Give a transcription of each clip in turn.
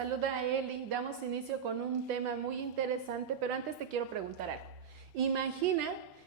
saluda Eli. Damos inicio con un tema muy interesante, pero antes te quiero preguntar algo. Imagina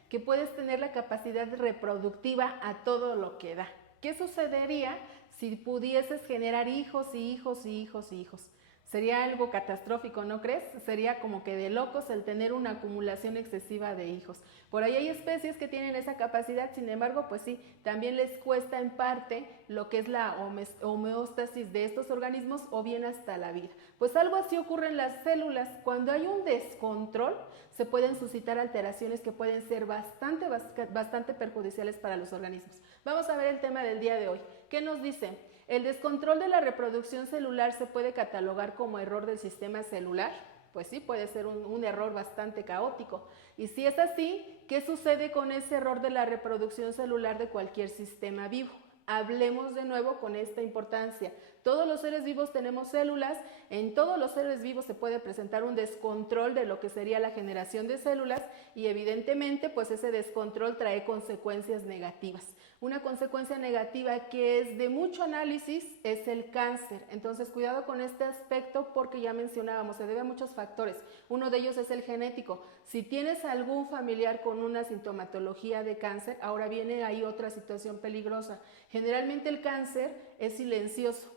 que puedes tener la capacidad reproductiva a todo lo que da. ¿Qué sucedería si pudieses generar hijos y hijos y hijos y hijos? Sería algo catastrófico, ¿no crees? Sería como que de locos el tener una acumulación excesiva de hijos. Por ahí hay especies que tienen esa capacidad, sin embargo, pues sí, también les cuesta en parte lo que es la homeostasis de estos organismos o bien hasta la vida. Pues algo así ocurre en las células. Cuando hay un descontrol, se pueden suscitar alteraciones que pueden ser bastante perjudiciales para los organismos. Vamos a ver el tema del día de hoy. ¿Qué nos dice? ¿El descontrol de la reproducción celular se puede catalogar como error del sistema celular? Pues sí, puede ser un error bastante caótico. Y si es así, ¿qué sucede con ese error de la reproducción celular de cualquier sistema vivo? Hablemos de nuevo con esta importancia. Todos los seres vivos tenemos células, en todos los seres vivos se puede presentar un descontrol de lo que sería la generación de células y evidentemente pues ese descontrol trae consecuencias negativas. Una consecuencia negativa que es de mucho análisis es el cáncer. Entonces cuidado con este aspecto porque ya mencionábamos, se debe a muchos factores. Uno de ellos es el genético. Si tienes algún familiar con una sintomatología de cáncer, ahora viene ahí otra situación peligrosa. Generalmente el cáncer es silencioso,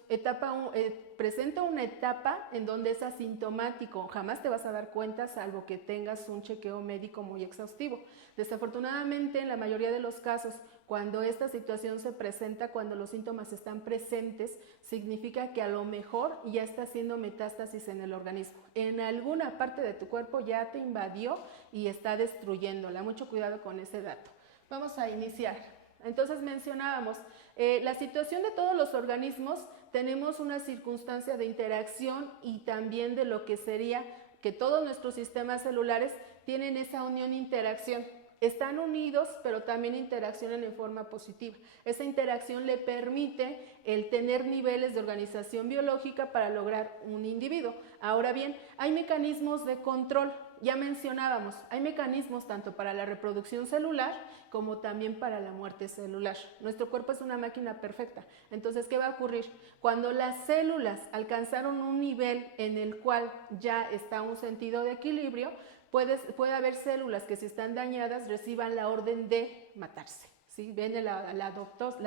presenta una etapa en donde es asintomático, jamás te vas a dar cuenta salvo que tengas un chequeo médico muy exhaustivo. Desafortunadamente, en la mayoría de los casos, cuando esta situación se presenta, cuando los síntomas están presentes, significa que a lo mejor ya está haciendo metástasis en el organismo. En alguna parte de tu cuerpo ya te invadió y está destruyéndola. Mucho cuidado con ese dato. Vamos a iniciar. Entonces mencionábamos, la situación de todos los organismos, tenemos una circunstancia de interacción y también de lo que sería que todos nuestros sistemas celulares tienen esa unión-interacción. Están unidos, pero también interaccionan en forma positiva. Esa interacción le permite el tener niveles de organización biológica para lograr un individuo. Ahora bien, hay mecanismos de control. Ya mencionábamos, hay mecanismos tanto para la reproducción celular como también para la muerte celular. Nuestro cuerpo es una máquina perfecta. Entonces, ¿qué va a ocurrir? Cuando las células alcanzaron un nivel en el cual ya está un sentido de equilibrio, puede haber células que si están dañadas reciban la orden de matarse. ¿Sí? Viene la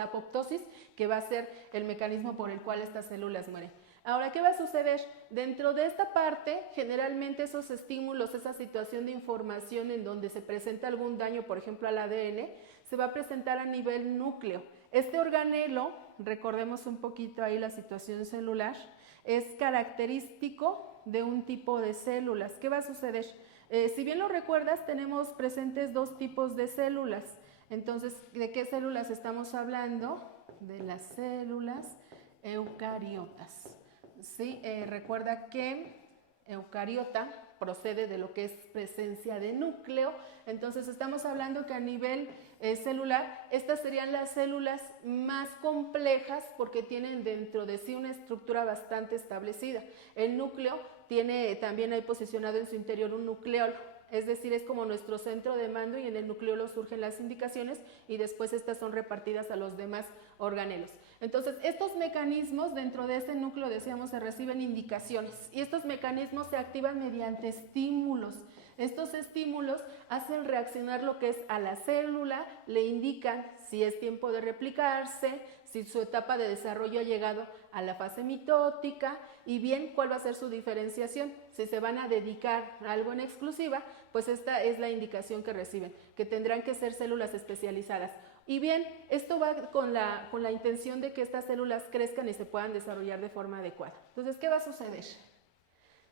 apoptosis, que va a ser el mecanismo por el cual estas células mueren. Ahora, ¿qué va a suceder? Dentro de esta parte, generalmente esos estímulos, esa situación de información en donde se presenta algún daño, por ejemplo al ADN, se va a presentar a nivel núcleo. Este organelo, recordemos un poquito ahí la situación celular, es característico de un tipo de células. ¿Qué va a suceder? Si bien lo recuerdas, tenemos presentes dos tipos de células. Entonces, ¿de qué células estamos hablando? De las células eucariotas. ¿Sí? Recuerda que eucariota procede de lo que es presencia de núcleo, entonces estamos hablando que a nivel celular, estas serían las células más complejas porque tienen dentro de sí una estructura bastante establecida. El núcleo tiene también ahí posicionado en su interior un nucleolo. Es decir, es como nuestro centro de mando y en el nucleolo surgen las indicaciones y después estas son repartidas a los demás organelos. Entonces, estos mecanismos dentro de este núcleo, decíamos, se reciben indicaciones y estos mecanismos se activan mediante estímulos. Estos estímulos hacen reaccionar lo que es a la célula, le indican si es tiempo de replicarse, si su etapa de desarrollo ha llegado a la fase mitótica y bien cuál va a ser su diferenciación. Si se van a dedicar a algo en exclusiva, pues esta es la indicación que reciben, que tendrán que ser células especializadas. Y bien, esto va con la intención de que estas células crezcan y se puedan desarrollar de forma adecuada. Entonces, ¿qué va a suceder?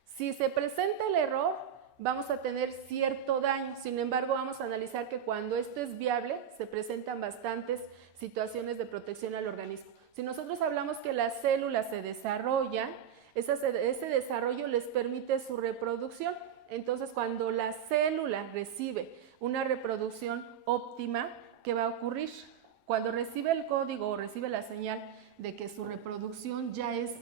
Si se presenta el error, vamos a tener cierto daño. Sin embargo, vamos a analizar que cuando esto es viable, se presentan bastantes situaciones de protección al organismo. Si nosotros hablamos que las células se desarrollan, ese desarrollo les permite su reproducción. Entonces, cuando la célula recibe una reproducción óptima, ¿qué va a ocurrir? Cuando recibe el código o recibe la señal de que su reproducción ya es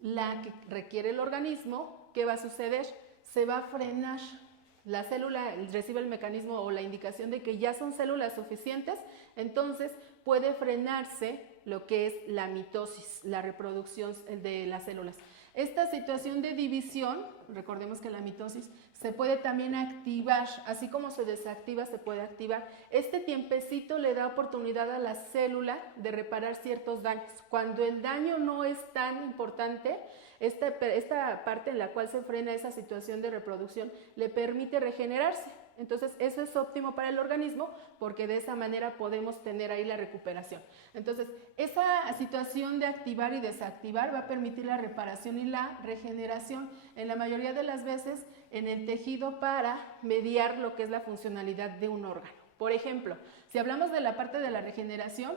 la que requiere el organismo, ¿qué va a suceder? Se va a frenar. La célula recibe el mecanismo o la indicación de que ya son células suficientes, entonces puede frenarse lo que es la mitosis, la reproducción de las células. Esta situación de división, recordemos que la mitosis se puede también activar, así como se desactiva, se puede activar. Este tiempecito le da oportunidad a la célula de reparar ciertos daños. Cuando el daño no es tan importante, esta parte en la cual se frena esa situación de reproducción le permite regenerarse. Entonces eso es óptimo para el organismo porque de esa manera podemos tener ahí la recuperación. Entonces esa situación de activar y desactivar va a permitir la reparación y la regeneración en la mayoría de las veces en el tejido para mediar lo que es la funcionalidad de un órgano. Por ejemplo, si hablamos de la parte de la regeneración,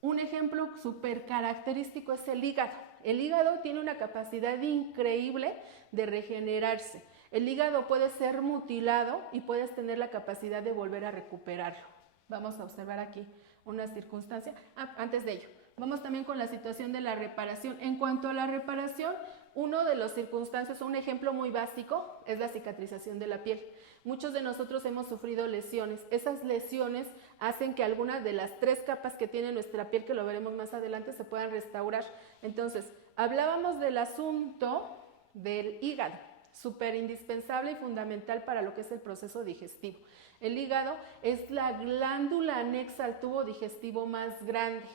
un ejemplo súper característico es el hígado. El hígado tiene una capacidad increíble de regenerarse. El hígado puede ser mutilado y puedes tener la capacidad de volver a recuperarlo. Vamos a observar aquí una circunstancia. Antes de ello, vamos también con la situación de la reparación. En cuanto a la reparación, uno de las circunstancias, un ejemplo muy básico, es la cicatrización de la piel. Muchos de nosotros hemos sufrido lesiones. Esas lesiones hacen que algunas de las 3 capas que tiene nuestra piel, que lo veremos más adelante, se puedan restaurar. Entonces, hablábamos del asunto del hígado, súper indispensable y fundamental para lo que es el proceso digestivo. El hígado es la glándula anexa al tubo digestivo más grande,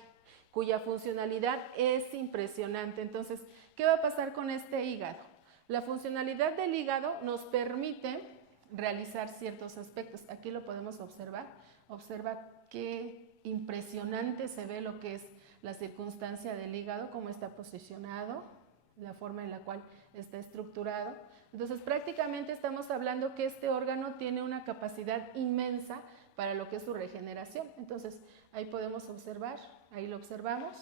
cuya funcionalidad es impresionante. Entonces, ¿qué va a pasar con este hígado? La funcionalidad del hígado nos permite realizar ciertos aspectos. Aquí lo podemos observar. Observa qué impresionante se ve lo que es la circunstancia del hígado, cómo está posicionado, la forma en la cual está estructurado. Entonces, prácticamente estamos hablando que este órgano tiene una capacidad inmensa para lo que es su regeneración. Entonces, ahí podemos observar, ahí lo observamos.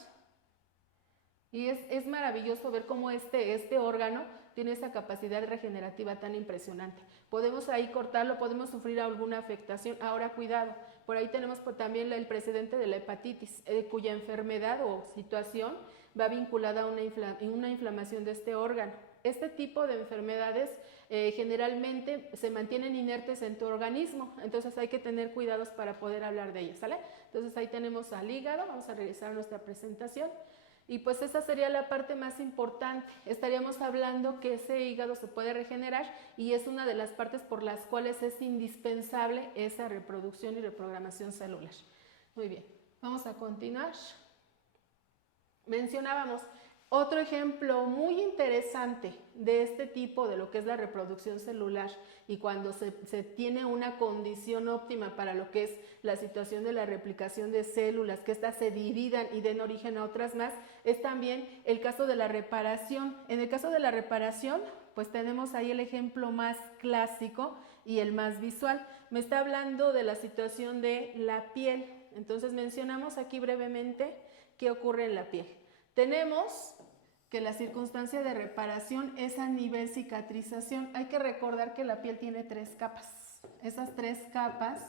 Y es maravilloso ver cómo este órgano tiene esa capacidad regenerativa tan impresionante. Podemos ahí cortarlo, podemos sufrir alguna afectación. Ahora, cuidado, por ahí tenemos también el precedente de la hepatitis, cuya enfermedad o situación va vinculada a una inflamación de este órgano. Este tipo de enfermedades generalmente se mantienen inertes en tu organismo, entonces hay que tener cuidados para poder hablar de ellas, ¿sale? Entonces ahí tenemos al hígado, vamos a regresar a nuestra presentación. Y pues esa sería la parte más importante. Estaríamos hablando que ese hígado se puede regenerar y es una de las partes por las cuales es indispensable esa reproducción y reprogramación celular. Muy bien, vamos a continuar. Mencionábamos otro ejemplo muy interesante de este tipo de lo que es la reproducción celular y cuando se tiene una condición óptima para lo que es la situación de la replicación de células, que éstas se dividan y den origen a otras más, es también el caso de la reparación. En el caso de la reparación, pues tenemos ahí el ejemplo más clásico y el más visual. Me está hablando de la situación de la piel. Entonces mencionamos aquí brevemente qué ocurre en la piel. Tenemos que la circunstancia de reparación es a nivel cicatrización. Hay que recordar que la piel tiene 3 capas. Esas 3 capas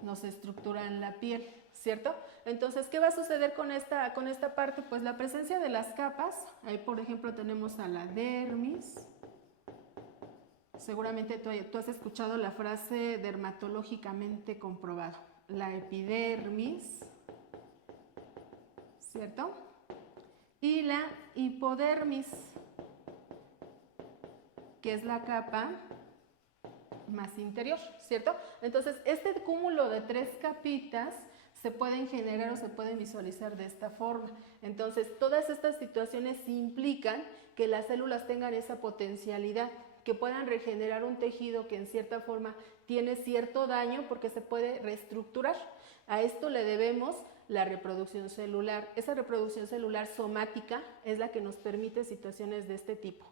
nos estructuran la piel, ¿cierto? Entonces, ¿qué va a suceder con esta parte? Pues la presencia de las capas. Ahí, por ejemplo, tenemos a la dermis. Seguramente tú has escuchado la frase dermatológicamente comprobado. La epidermis, ¿cierto? Y la hipodermis, que es la capa más interior, ¿cierto? Entonces, este cúmulo de 3 capitas se pueden generar o se pueden visualizar de esta forma. Entonces, todas estas situaciones implican que las células tengan esa potencialidad, que puedan regenerar un tejido que en cierta forma tiene cierto daño porque se puede reestructurar. A esto le debemos la reproducción celular. Esa reproducción celular somática es la que nos permite situaciones de este tipo.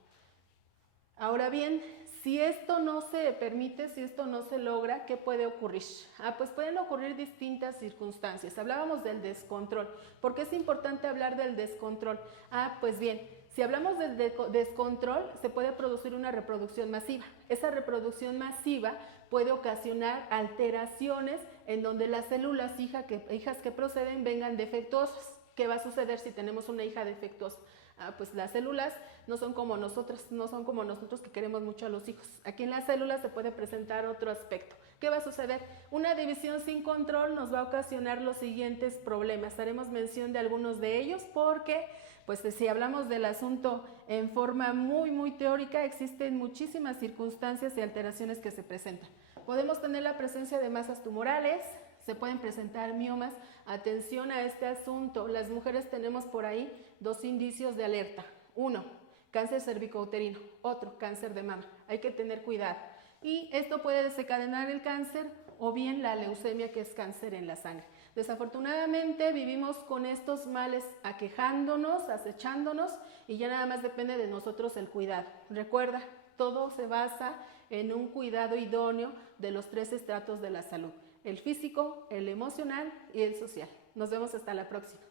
Ahora bien, si esto no se permite, si esto no se logra, ¿qué puede ocurrir? Pues pueden ocurrir distintas circunstancias. Hablábamos del descontrol. ¿Por qué es importante hablar del descontrol? Pues bien, si hablamos del descontrol, se puede producir una reproducción masiva. Esa reproducción masiva puede ocasionar alteraciones en donde las células hijas que proceden vengan defectuosas. ¿Qué va a suceder si tenemos una hija defectuosa? pues las células no son como nosotros que queremos mucho a los hijos. Aquí en las células se puede presentar otro aspecto. ¿Qué va a suceder? Una división sin control nos va a ocasionar los siguientes problemas. Haremos mención de algunos de ellos porque, pues si hablamos del asunto en forma muy teórica, existen muchísimas circunstancias y alteraciones que se presentan. Podemos tener la presencia de masas tumorales, se pueden presentar miomas. Atención a este asunto, las mujeres tenemos por ahí dos indicios de alerta. Uno, cáncer cervicouterino, otro, cáncer de mama. Hay que tener cuidado. Y esto puede desencadenar el cáncer o bien la leucemia, que es cáncer en la sangre. Desafortunadamente vivimos con estos males aquejándonos, acechándonos, y ya nada más depende de nosotros el cuidado. Recuerda, todo se basa en un cuidado idóneo de los 3 estratos de la salud: el físico, el emocional y el social. Nos vemos hasta la próxima.